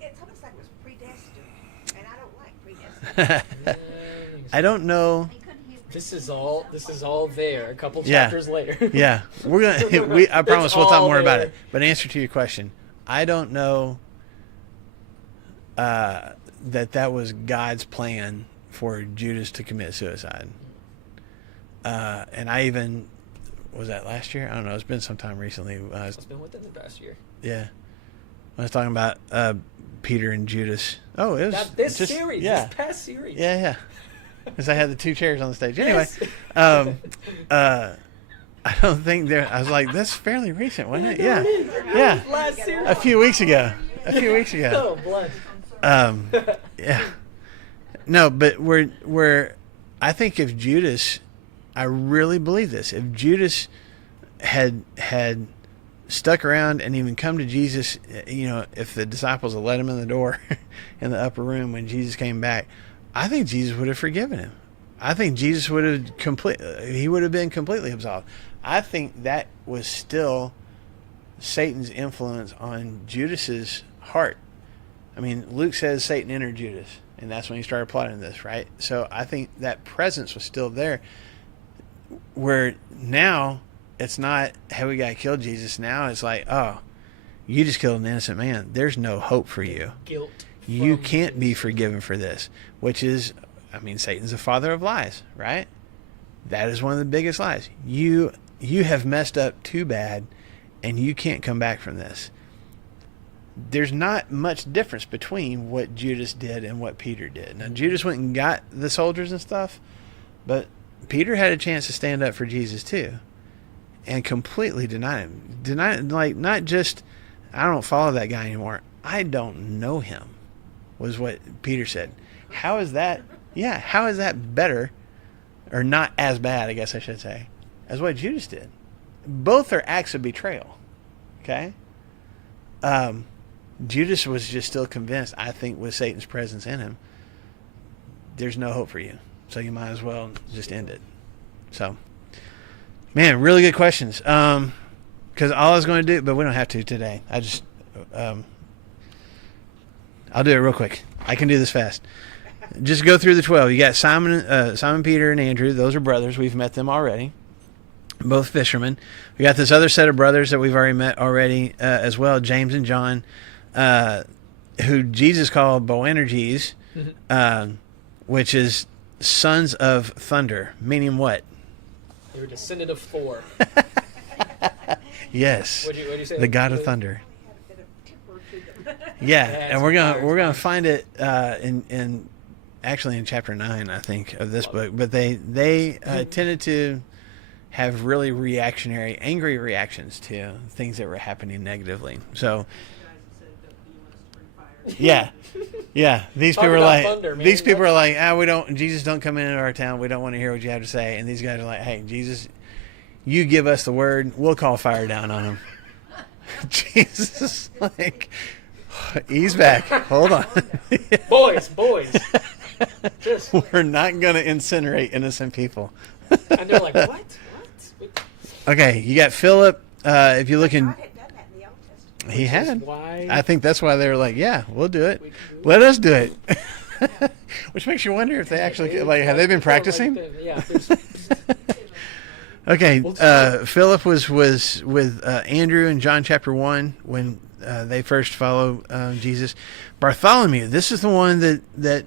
It's almost like it was predestined, and I don't like predestined. I don't know. He couldn't hear This is all there. A couple Yeah. chapters later. Yeah, we're gonna. I promise we'll talk all more about there. it. But answer to your question, I don't know that was God's plan for Judas to commit suicide. And I even was that last year. I don't know. It's been some time recently. It's been within the past year. Yeah, I was talking about Peter and Judas. Oh, it was This just, series, Yeah, this past series. yeah. Because I had the two chairs on the stage. Anyway, Yes. I don't think there. I was like, that's fairly recent, wasn't it? Yeah, yeah. Last series. A few weeks ago. Oh, blood. Yeah. No, but we're. I think if Judas, I really believe this. If Judas had stuck around and even come to Jesus, if the disciples had let him in the door in the upper room when Jesus came back, I think Jesus would have forgiven him. I think Jesus would have he would have been completely absolved. I think that was still Satan's influence on Judas's heart. I mean, Luke says Satan entered Judas, and that's when he started plotting this, right? So I think that presence was still there. Where now it's not, hey, we got to kill Jesus. Now it's like, oh, you just killed an innocent man. There's no hope for you. Guilt. You from can't be Jesus. forgiven for this, which is, I mean, Satan's the father of lies, right? That is one of the biggest lies. You you have messed up too bad and you can't come back from this. There's not much difference between what Judas did and what Peter did. Now, Judas went and got the soldiers and stuff, but Peter had a chance to stand up for Jesus too and completely deny him. Deny, like, not just, I don't follow that guy anymore. I don't know him, was what Peter said. How is that? Yeah, how is that better, or not as bad, I guess I should say, as what Judas did? Both are acts of betrayal. Okay? Judas was just still convinced, I think, with Satan's presence in him, there's no hope for you. So you might as well just end it. So, man, really good questions. Because all I was going to do, but we don't have to today. I just, I'll do it real quick. I can do this fast. Just go through the 12. You got Simon, Peter, and Andrew. Those are brothers. We've met them already. Both fishermen. We got this other set of brothers that we've already met already as well, James and John, who Jesus called Boanerges, which is sons of thunder, meaning what? They were descended of Thor. Yes. What'd you say? The god of thunder. Had a bit of temper to them. Yeah, Yeah, and we're gonna find it in actually in chapter 9, I think, of this book. But they tended to have really angry reactions to things that were happening negatively. So, yeah. These Talk people are about like, thunder, man. these people are like, Jesus, don't come into our town. We don't want to hear what you have to say. And these guys are like, hey, Jesus, you give us the word, we'll call fire down on them. Jesus is like, ease back. Hold on. Boys. Just, We're not going to incinerate innocent people. and they're like, what? Okay, you got Philip. If you look in, God had done that in the Old Testament. he had. Why? I think that's why they were like, yeah, we'll do it. We can do it. Let us do it. Which makes you wonder if they actually, like, have they been practicing? Yeah. Okay, Philip was with Andrew in John chapter 1 when they first follow Jesus. Bartholomew, this is the one that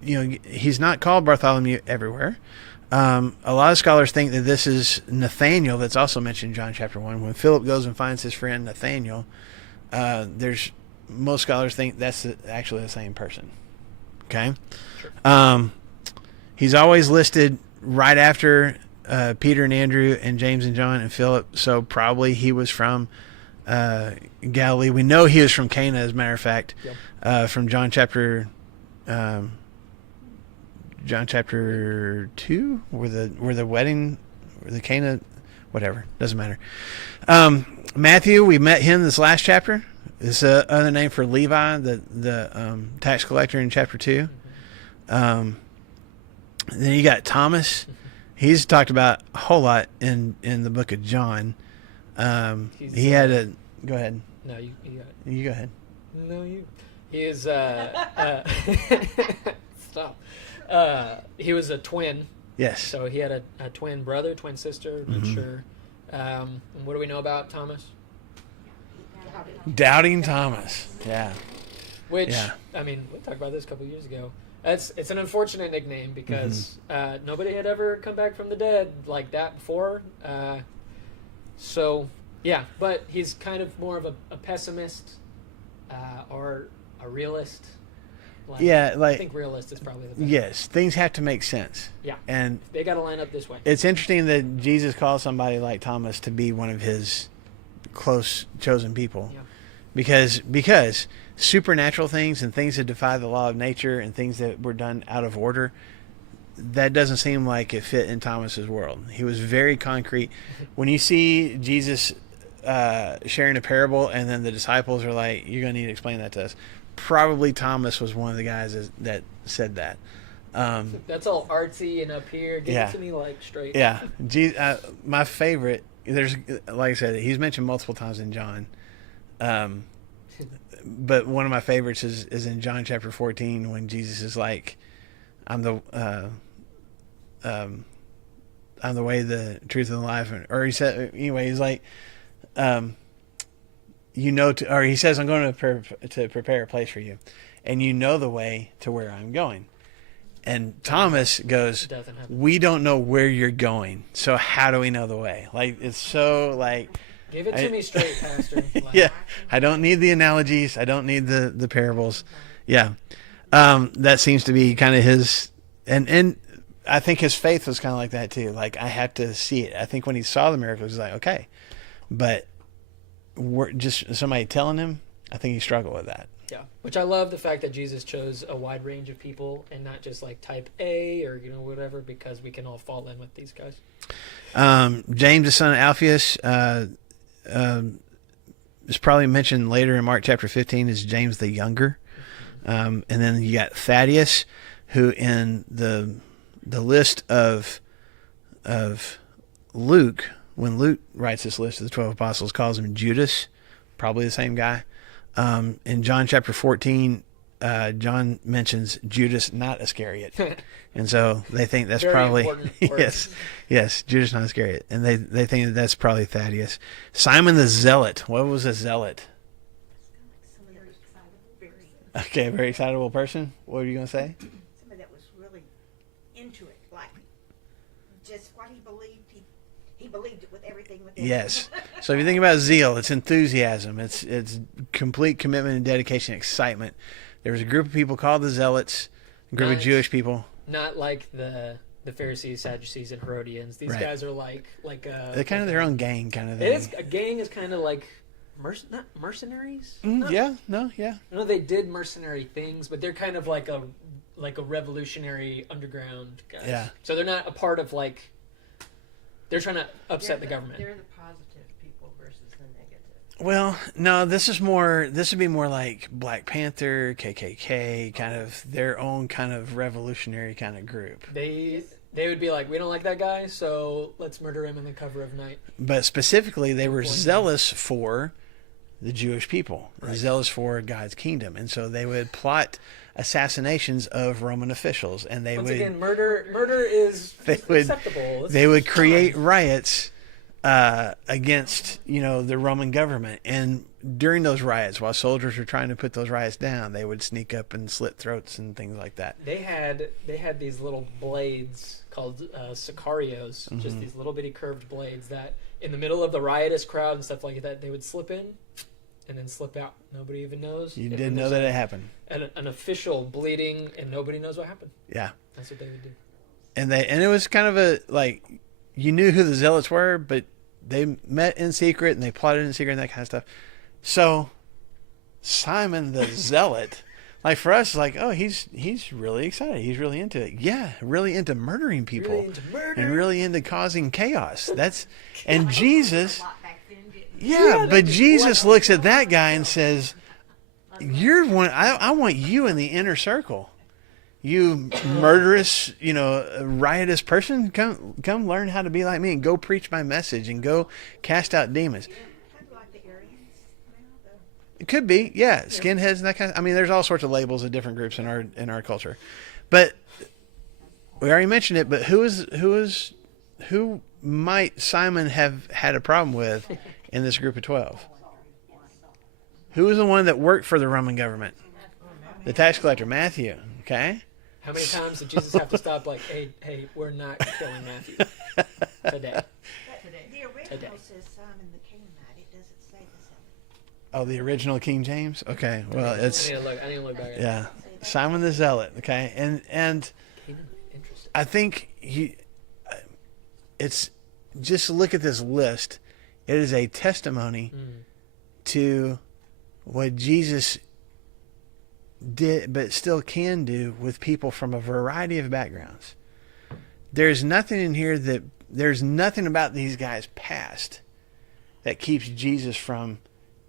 he's not called Bartholomew everywhere. A lot of scholars think that this is Nathaniel that's also mentioned in John chapter 1. When Philip goes and finds his friend Nathaniel, most scholars think that's actually the same person. Okay? Sure. He's always listed right after Peter and Andrew and James and John and Philip, so probably he was from Galilee. We know he was from Cana, as a matter of fact, from John chapter 2, where the wedding, or the Cana, whatever, doesn't matter. Matthew, we met him this last chapter. It's another name for Levi, the tax collector in chapter 2. Then you got Thomas. He's talked about a whole lot in the book of John. He had a, go ahead. No, you got it. You go ahead. No, you. He is. Stop. He was a twin. Yes. So he had a twin brother, twin sister. Not sure. And what do we know about Thomas? Doubting Thomas. Yeah. Which, Yeah. I mean, we talked about this a couple of years ago. It's an unfortunate nickname because nobody had ever come back from the dead like that before. So, yeah, but he's kind of more of a pessimist or a realist. I think realist is probably the best. Yes, things have to make sense. Yeah. And they got to line up this way. it's interesting that Jesus calls somebody like Thomas to be one of his close chosen people. Yeah. Because supernatural things and things that defy the law of nature and things that were done out of order, that doesn't seem like it fit in Thomas's world. He was very concrete. When you see Jesus sharing a parable and then the disciples are like, you're going to need to explain that to us, probably Thomas was one of the guys that said that. That's all artsy and up here. Give it to me like straight. Yeah. My favorite, there's, like I said, he's mentioned multiple times in John. But one of my favorites is in John chapter 14 when Jesus is like, I'm the way, the truth, and the life. Or he said, anyway, he's like, or he says, I'm going to prepare a place for you, and you know the way to where I'm going. And Thomas goes, Doesn't happen. we don't know where you're going, so how do we know the way? Like, it's so like, Give it to me straight, Pastor. Like, yeah, I don't need the analogies. I don't need the parables. Yeah. That seems to be kind of his, and I think his faith was kind of like that too. Like, I have to see it. I think when he saw the miracles, he's like, okay, but just somebody telling him, I think he struggled with that. Yeah, which I love the fact that Jesus chose a wide range of people and not just like type A or whatever, because we can all fall in with these guys. James, the son of Alphaeus, is probably mentioned later in Mark chapter 15 as James the younger. And then you got Thaddeus, who in the list of Luke, when Luke writes this list of the 12 apostles, calls him Judas, probably the same guy. In John chapter 14, John mentions Judas, not Iscariot. And so they think that's Very probably, important word. yes, Judas, not Iscariot. And they think that's probably Thaddeus. Simon the Zealot. What was a zealot? Okay, a very excitable person. What were you going to say? Somebody that was really into it, like just what he believed. He believed it with everything within him. Yes. So if you think about zeal, it's enthusiasm. It's complete commitment and dedication, excitement. There was a group of people called the Zealots, a group of Nice. Jewish people. Not like the Pharisees, Sadducees, and Herodians. These Right. guys are like They're kind of their own gang kind of It thing. is, a gang is kind of like not mercenaries. Yeah, no, yeah. No, they did mercenary things, but they're kind of like a revolutionary underground guys. Yeah. So they're not a part of like. They're trying to upset the government. They're the positive people versus the negative. Well, no, this would be more like Black Panther, KKK, kind of their own kind of revolutionary kind of group. They would be like, we don't like that guy, so let's murder him in the cover of night. But specifically, they were zealous for the Jewish people, zealous for God's kingdom. And so they would plot assassinations of Roman officials, and they Once would again, murder is acceptable. They would create riots against the Roman government, and during those riots, while soldiers were trying to put those riots down, they would sneak up and slit throats and things like that. They had these little blades called sicarios, Mm-hmm. just these little bitty curved blades that in the middle of the riotous crowd and stuff like that, they would slip in and then slip out. Nobody even knows. You And didn't then know there's that it happened. an official bleeding and nobody knows what happened. Yeah. That's what they would do. And it was kind of a, like, you knew who the zealots were, but they met in secret and they plotted in secret and that kind of stuff. So Simon the Zealot, like for us, like, oh, he's really excited. He's really into it. Yeah, really into murdering people. Really into murder. And really into causing chaos. And Jesus, A lot back then, didn't yeah, they but just Jesus let- looks at that guy and says, "You're one. I want you in the inner circle. You murderous, riotous person. Come learn how to be like me and go preach my message and go cast out demons." kind of like the Aryans now. It could be, yeah, skinheads and that kind of. I mean, there's all sorts of labels of different groups in our culture, but we already mentioned it. But who might Simon have had a problem with in this group of 12? Who was the one that worked for the Roman government? The tax collector, Matthew. Okay. How many times did Jesus have to stop? Like, hey, we're not killing Matthew today. The original Today. says Simon the Canaanite. It doesn't say the Zealot. Oh, the original King James. Okay. Well, it's I need to look back at yeah, Simon the Zealot. Okay, and it. Interesting. I think it's just look at this list. It is a testimony to what Jesus did, but still can do with people from a variety of backgrounds. There's nothing in here there's nothing about these guys' past that keeps Jesus from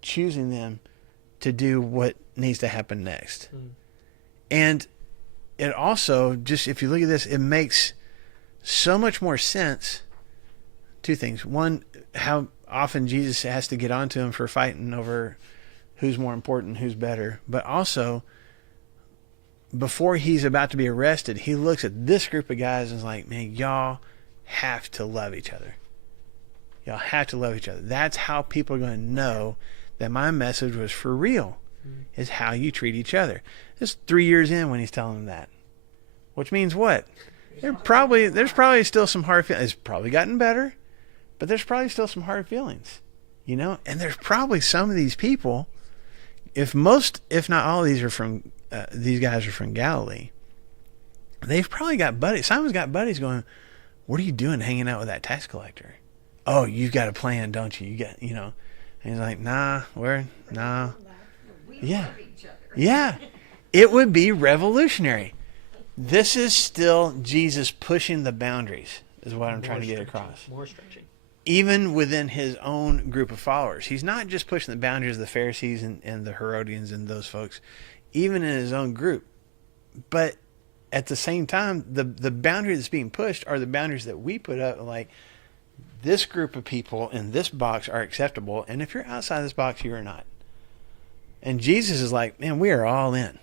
choosing them to do what needs to happen next. And it also, just if you look at this, it makes so much more sense. Two things. One, how often Jesus has to get onto him for fighting over who's more important, who's better. But also, before he's about to be arrested, he looks at this group of guys and is like, man, y'all have to love each other. Y'all have to love each other. That's how people are going to know that my message was for real, is how you treat each other. It's 3 years in when he's telling them that. which means what? There's probably still some hard feelings. It's probably gotten better, but there's probably still some hard feelings, you know. And there's probably some of these people, if not all of these are from these guys are from Galilee, they've probably got buddies. Simon's got buddies going, "What are you doing hanging out with that tax collector? Oh, you've got a plan, don't you? You got, you know." And he's like, "Nah, nah." Yeah. Yeah. It would be revolutionary. This is still Jesus pushing the boundaries, is what I'm trying to get across. More stretching. Even within his own group of followers. He's not just pushing the boundaries of the Pharisees and the Herodians and those folks, even in his own group. But at the same time, the boundary that's being pushed are the boundaries that we put up, like, this group of people in this box are acceptable, and if you're outside this box, you are not. And Jesus is like, man, we are all in.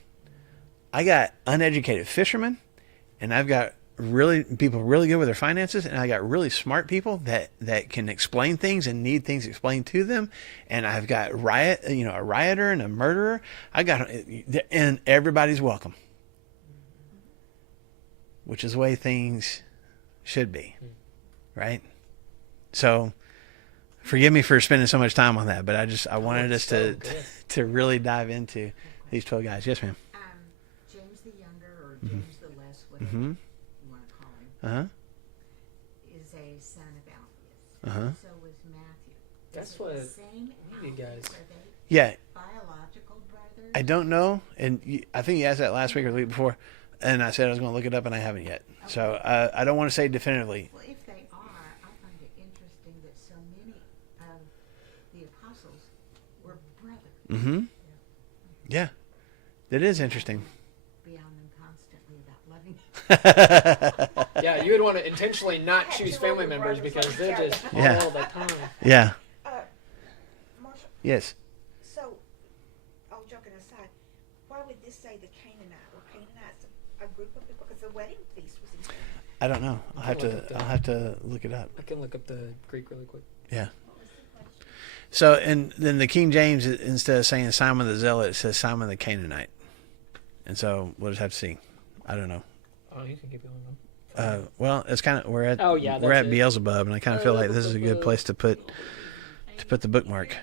I got uneducated fishermen, and I've got people really good with their finances, and I got really smart people that can explain things and need things explained to them, and I've got a rioter and a murderer. And everybody's welcome, which is the way things should be, right? So, forgive me for spending so much time on that, but I wanted us to really dive into these 12 guys. Yes, ma'am. James the Younger, or James the Less, whatever you want to call him, is a son of Alphaeus. So was Matthew. That's what same you guys. Are they Yeah. biological brothers? I don't know, and I think you asked that last week or the week before, and I said I was going to look it up, and I haven't yet. Okay. So I don't want to say definitively. Well, if they are, I find it interesting that so many of the apostles were brothers. Yeah, that is interesting. Be on them constantly about loving. Yeah, you would want to intentionally not choose family members because they're just all the time. Yeah. Marshall, Yes. so, all joking aside, why would this say the Canaanite? Were Canaanites a group of people? Because the wedding feast was in Canaan. I don't know. I'll have to look it up. I can look up the Greek really quick. Yeah. So, and then the King James, instead of saying Simon the Zealot, it says Simon the Canaanite. And so we'll just have to see. I don't know. Oh, you can keep going. Well, it's kind of we're at it. Beelzebub, and I kind of feel like this is a good place to put the bookmark.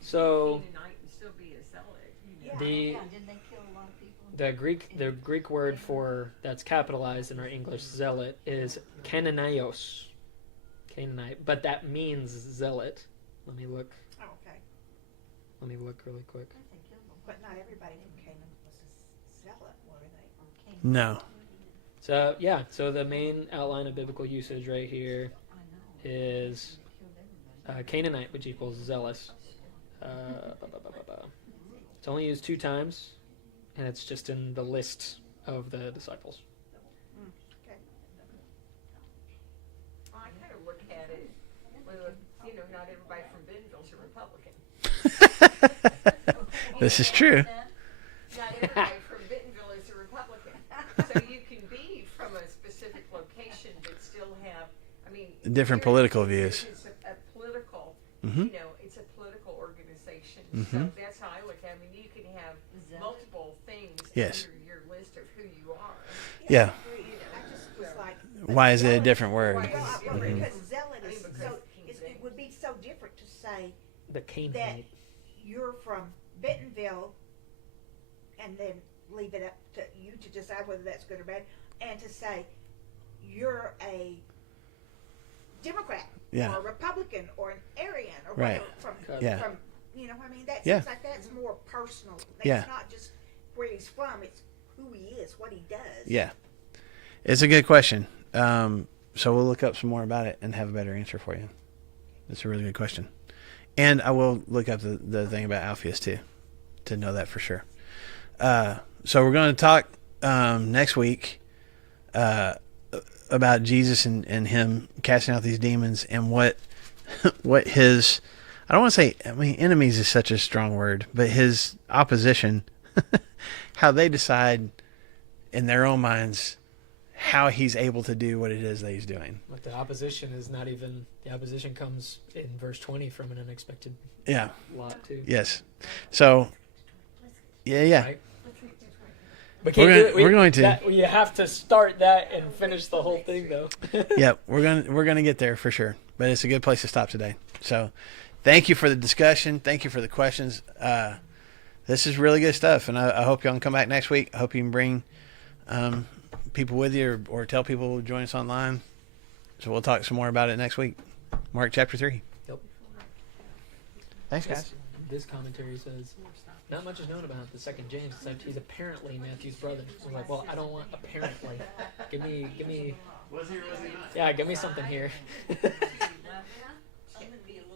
So Canaanite and still be a zealot. Didn't they kill a lot of people? the Greek word for that's capitalized in our English zealot is kananaios, Canaanite, but that means zealot. Let me look. Oh, okay. Let me look really quick. But not everybody from Canaan was a zealot, were they? No. So the main outline of biblical usage right here is Canaanite, which equals zealous. It's only used 2 times, and it's just in the list of the disciples. Okay. I kind of look at it, not everybody from Bentonville's a Republican. This is true. Not everybody from Bentonville is a Republican. So you can be from a specific location but still have, Different political views. It's a political, it's a political organization. So that's how I look at it. You can have multiple things Yes. under your list of who you are. Yeah. I just was like, Why is it a different word? well, because zealot is so, it would be so different to say The that Canaanite. you're from Bentonville and then leave it up to you to decide whether that's good or bad, and to say you're a Democrat Yeah. or a Republican or an Aryan or Right. whatever Yeah. from that Yeah. seems like that's more personal. Yeah. It's not just where he's from, it's who he is, what he does. Yeah. It's a good question. So we'll look up some more about it and have a better answer for you. That's a really good question. And I will look up the thing about Alphaeus too, to know that for sure. So we're going to talk next week about Jesus and him casting out these demons and what his, I don't want to say, enemies is such a strong word, but his opposition, how they decide in their own minds how he's able to do what it is that he's doing. Like the opposition comes in verse 20 from an unexpected lot too. Yes. So, yeah. Right? We can't We're do gonna- it. We- we're going to. that- you have to start that and finish the whole thing, though. Yep, we're gonna get there for sure. But it's a good place to stop today. So, thank you for the discussion. Thank you for the questions. This is really good stuff, and I hope y'all can come back next week. I hope you can bring people with you, or tell people to join us online. So we'll talk some more about it next week. Mark chapter 3. Yep. Thanks, guys. This commentary says, not much is known about the second James, except he's apparently Matthew's brother. I'm like, well, I don't want apparently. Give me. Was he or was he not? Yeah, give me something here. I'm gonna be a